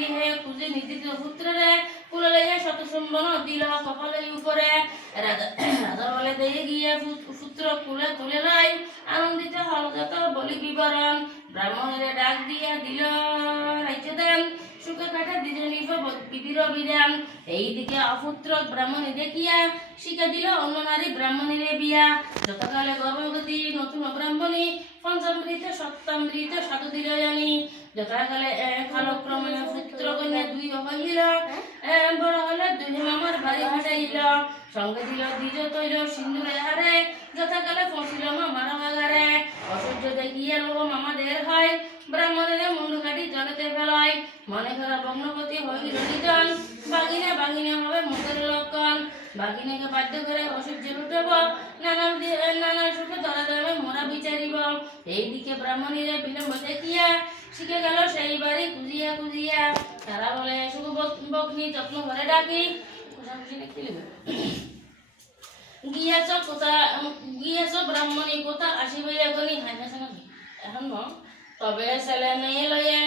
গৃহে খুঁজে নিদিত পুত্ররে কুলে লইয়া শতচুম্বন দিল কপালের উপরে। রাজা বলে দিয়ে গিয়ে পুত্র কুলে তুলে লয়, আনন্দিত হল যত বলি বিবরণ। ব্রাহ্মণের ডাক দিয়া দিল রাইতে দেন, সুখে কাটে দ্বিজনী বিধির বিধান। এইদিকে অপুত্র ব্রাহ্মণী দেখিয়া শিখে দিল অন্য নারী ব্রাহ্মণীর বিয়া। যতকালে গর্ভবতী নতুন ব্রাহ্মণী, পঞ্চামৃত সপ্তামৃত সাধু দিল জানি। যথাকালে কালক্রমে পুত্র কন্যা দুই হইল, বড় হলে দুই মামার বাড়ি হাসাইল। সঙ্গে দিল দ্বিজ তৈল সিন্দুরে হারে, যথাকালে পৌঁছিল মামার বাগারে। অসহ্য দেখিয়া লোক মামাদের হয়, ব্রাহ্মণের মুন্ডু কাটি জগতে ফেলায়। মনে করা বগ্নপতি হইল নিধন, বাগিনে বাগিনে হবে মুখের লক্ষণ। বাগিনীকে বাধ্য করে অসহ্য লুটব, নানা সুখে ধরা দেবে মোরা বিচারিব। এইদিকে ব্রাহ্মণীরা বিলম্ব দেখিয়া শিখে গেল সেই বাড়ি খুঁজিয়া খুঁজিয়া। তারা বলে সুখ বগ্নি যত্ন ঘরে ডাকি, গিয়েছ ব্রাহ্মণী কোথা আসিবে এখনই। এখন তবে ছেলে মেয়ে লইয়া